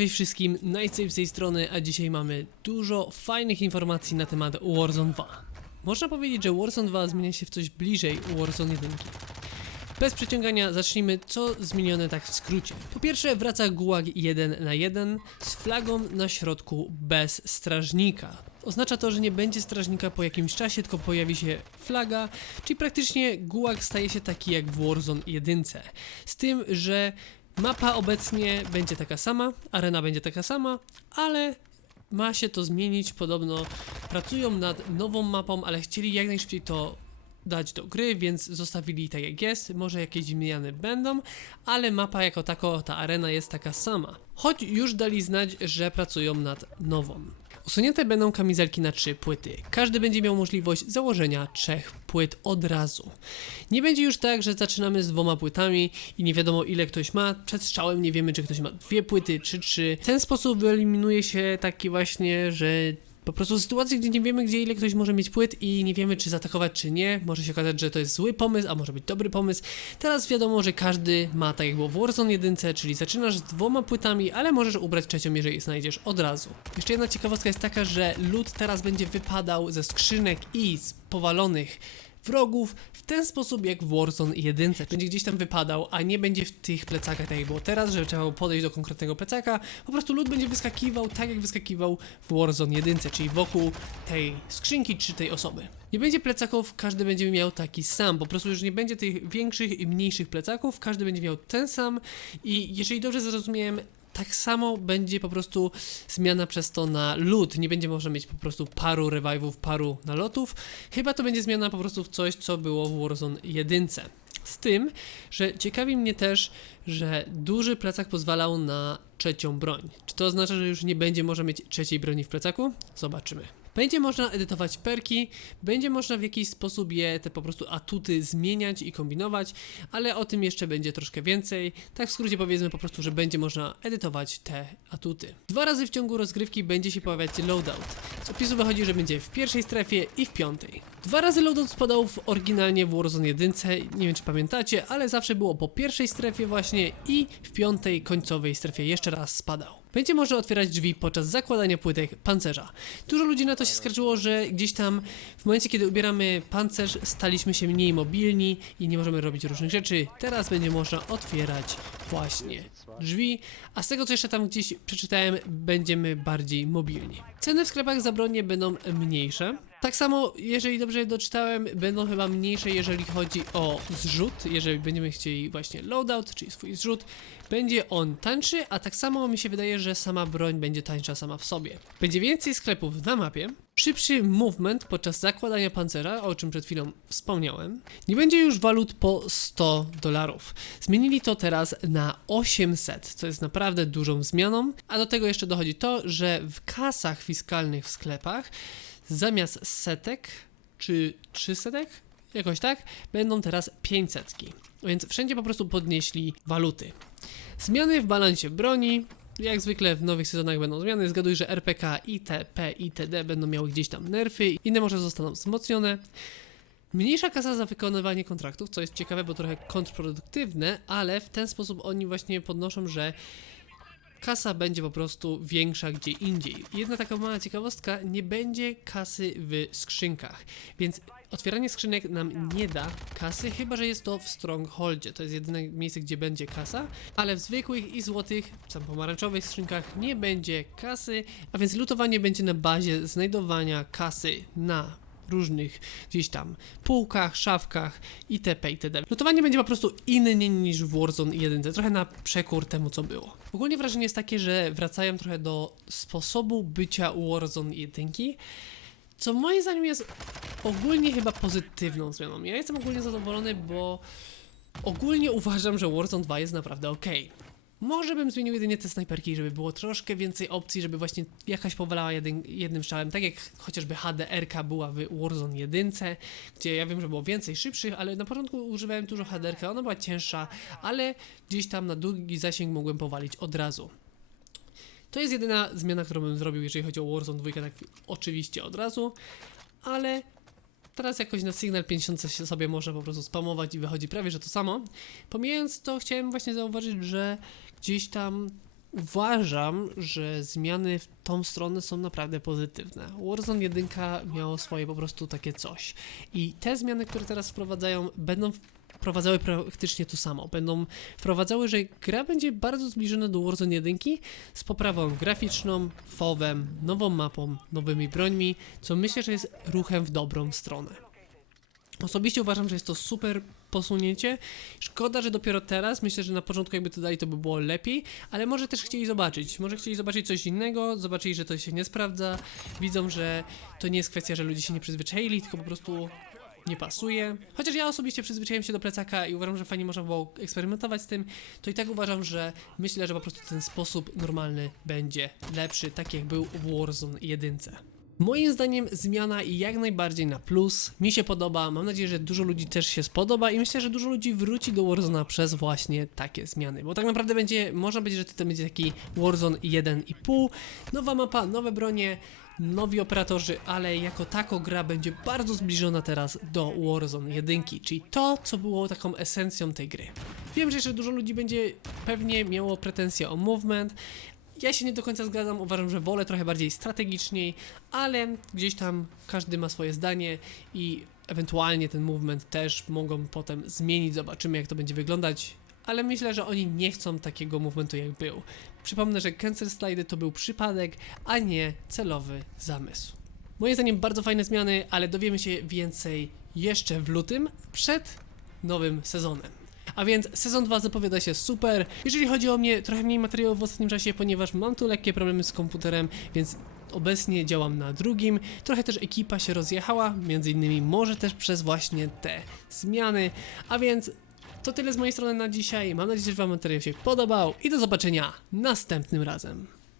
Cześć wszystkim, Nightsave z tej strony, a dzisiaj mamy dużo fajnych informacji na temat Warzone 2. Można powiedzieć, że Warzone 2 zmienia się w coś bliżej Warzone 1. Bez przeciągania zacznijmy, co zmienione tak w skrócie. Po pierwsze wraca Gulag 1 na 1 z flagą na środku bez strażnika. Oznacza to, że nie będzie strażnika po jakimś czasie, tylko pojawi się flaga, czyli praktycznie Gulag staje się taki jak w Warzone 1. Z tym, że mapa obecnie będzie taka sama, arena będzie taka sama, ale ma się to zmienić. Podobno pracują nad nową mapą, ale chcieli jak najszybciej to dać do gry, więc zostawili tak jak jest. Może jakieś zmiany będą, ale mapa jako tako, ta arena jest taka sama. Choć już dali znać, że pracują nad nową. Usunięte będą kamizelki na trzy płyty. Każdy będzie miał możliwość założenia trzech płyt od razu. Nie będzie już tak, że zaczynamy z dwoma płytami i nie wiadomo ile ktoś ma. Przed strzałem nie wiemy, czy ktoś ma dwie płyty, czy trzy. W ten sposób wyeliminuje się taki właśnie, że po prostu sytuacje, gdzie nie wiemy, gdzie ile ktoś może mieć płyt i nie wiemy, czy zaatakować, czy nie. Może się okazać, że to jest zły pomysł, a może być dobry pomysł. Teraz wiadomo, że każdy ma tak jak było w Warzone 1, czyli zaczynasz z dwoma płytami, ale możesz ubrać trzecią, jeżeli znajdziesz od razu. Jeszcze jedna ciekawostka jest taka, że lód teraz będzie wypadał ze skrzynek i z powalonych wrogów w ten sposób jak w Warzone 1. Będzie gdzieś tam wypadał, a nie będzie w tych plecakach tak jak było teraz, że trzeba podejść do konkretnego plecaka. Po prostu lód będzie wyskakiwał tak jak wyskakiwał w Warzone 1, czyli wokół tej skrzynki czy tej osoby. Nie będzie plecaków, każdy będzie miał taki sam. Po prostu już nie będzie tych większych i mniejszych plecaków, każdy będzie miał ten sam i jeżeli dobrze zrozumiałem, tak samo będzie po prostu zmiana przez to na lód. Nie będzie można mieć po prostu paru revive'ów, paru nalotów. Chyba to będzie zmiana po prostu w coś, co było w Warzone 1. Z tym, że ciekawi mnie też, że duży plecak pozwalał na trzecią broń. Czy to oznacza, że już nie będzie można mieć trzeciej broni w plecaku? Zobaczymy. Będzie można edytować perki, będzie można w jakiś sposób je, te po prostu atuty zmieniać i kombinować, ale o tym jeszcze będzie troszkę więcej. Tak w skrócie powiedzmy po prostu, że będzie można edytować te atuty. Dwa razy w ciągu rozgrywki będzie się pojawiać loadout. Z opisu wychodzi, że będzie w pierwszej strefie i w piątej. Dwa razy loadout spadał w oryginalnie w Warzone 1, nie wiem czy pamiętacie, ale zawsze było po pierwszej strefie właśnie i w piątej końcowej strefie jeszcze raz spadał. Będzie można otwierać drzwi podczas zakładania płytek pancerza. Dużo ludzi na to się skarżyło, że gdzieś tam w momencie, kiedy ubieramy pancerz, staliśmy się mniej mobilni i nie możemy robić różnych rzeczy. Teraz będzie można otwierać właśnie drzwi, a z tego co jeszcze tam gdzieś przeczytałem, będziemy bardziej mobilni. Ceny w sklepach za broń będą mniejsze. Tak samo, jeżeli dobrze doczytałem, będą chyba mniejsze, jeżeli chodzi o zrzut. Jeżeli będziemy chcieli właśnie loadout, czyli swój zrzut, będzie on tańszy, a tak samo mi się wydaje, że sama broń będzie tańsza sama w sobie. Będzie więcej sklepów na mapie, szybszy movement podczas zakładania pancerza, o czym przed chwilą wspomniałem. Nie będzie już walut po 100 dolarów. Zmienili to teraz na 800, co jest naprawdę dużą zmianą, a do tego jeszcze dochodzi to, że w kasach fiskalnych w sklepach zamiast setek czy 300, jakoś tak, będą teraz 500. Więc wszędzie po prostu podnieśli waluty. Zmiany w balansie broni. Jak zwykle w nowych sezonach będą zmiany. Zgaduj, że RPK, ITP, ITD będą miały gdzieś tam nerfy, inne może zostaną wzmocnione. Mniejsza kasa za wykonywanie kontraktów, co jest ciekawe, bo trochę kontrproduktywne, ale w ten sposób oni właśnie podnoszą, że kasa będzie po prostu większa gdzie indziej. Jedna taka mała ciekawostka, nie będzie kasy w skrzynkach, więc otwieranie skrzynek nam nie da kasy, chyba że jest to w Strongholdzie. To jest jedyne miejsce, gdzie będzie kasa, ale w zwykłych i złotych, tam pomarańczowych skrzynkach nie będzie kasy, a więc lutowanie będzie na bazie znajdowania kasy na różnych gdzieś tam półkach, szafkach itp. itd. Lutowanie będzie po prostu inne niż w Warzone 1, trochę na przekór temu co było. Ogólnie wrażenie jest takie, że wracają trochę do sposobu bycia Warzone 1, co moim zdaniem jest ogólnie chyba pozytywną zmianą. Ja jestem ogólnie zadowolony, bo ogólnie uważam, że Warzone 2 jest naprawdę ok. Może bym zmienił jedynie te snajperki, żeby było troszkę więcej opcji, żeby właśnie jakaś powalała jednym strzałem, tak jak chociażby HDR-ka była w Warzone 1, gdzie ja wiem, że było więcej szybszych, ale na początku używałem dużo HDR-ka, ona była cięższa, ale gdzieś tam na długi zasięg mogłem powalić od razu. To jest jedyna zmiana, którą bym zrobił, jeżeli chodzi o Warzone 2, tak oczywiście od razu, ale teraz jakoś na Signal 50 się sobie można po prostu spamować i wychodzi prawie, że to samo. Pomijając to, chciałem właśnie zauważyć, że gdzieś tam Uważam, że zmiany w tą stronę są naprawdę pozytywne. Warzone 1 miało swoje po prostu takie coś. I te zmiany, które teraz wprowadzają, będą wprowadzały praktycznie to samo. Będą wprowadzały, że gra będzie bardzo zbliżona do Warzone 1 z poprawą graficzną, fowem, nową mapą, nowymi brońmi, co myślę, że jest ruchem w dobrą stronę. Osobiście uważam, że jest to super posunięcie. Szkoda, że dopiero teraz. Myślę, że na początku jakby to dali, to by było lepiej, ale może też chcieli zobaczyć. Może chcieli zobaczyć coś innego, zobaczyli, że to się nie sprawdza. Widzą, że to nie jest kwestia, że ludzie się nie przyzwyczaili, tylko po prostu nie pasuje. Chociaż ja osobiście przyzwyczaiłem się do plecaka i uważam, że fajnie można było eksperymentować z tym, to i tak uważam, że myślę, że po prostu ten sposób normalny będzie lepszy, tak jak był w Warzone 1. Moim zdaniem zmiana jak najbardziej na plus. Mi się podoba, mam nadzieję, że dużo ludzi też się spodoba i myślę, że dużo ludzi wróci do Warzona przez właśnie takie zmiany. Bo tak naprawdę będzie, można powiedzieć, że to będzie taki Warzone 1,5, nowa mapa, nowe bronie, nowi operatorzy, ale jako tako gra będzie bardzo zbliżona teraz do Warzone 1, czyli to, co było taką esencją tej gry. Wiem, że jeszcze dużo ludzi będzie pewnie miało pretensje o movement, ja się nie do końca zgadzam, uważam, że wolę trochę bardziej strategiczniej, ale gdzieś tam każdy ma swoje zdanie i ewentualnie ten movement też mogą potem zmienić, zobaczymy jak to będzie wyglądać, ale myślę, że oni nie chcą takiego movementu jak był. Przypomnę, że cancel slidy to był przypadek, a nie celowy zamysł. Moim zdaniem bardzo fajne zmiany, ale dowiemy się więcej jeszcze w lutym przed nowym sezonem. A więc sezon 2 zapowiada się super. Jeżeli chodzi o mnie, trochę mniej materiałów w ostatnim czasie, ponieważ mam tu lekkie problemy z komputerem, więc obecnie działam na drugim. Trochę też ekipa się rozjechała, między innymi może też przez właśnie te zmiany. A więc to tyle z mojej strony na dzisiaj. Mam nadzieję, że Wam materiał się podobał i do zobaczenia następnym razem.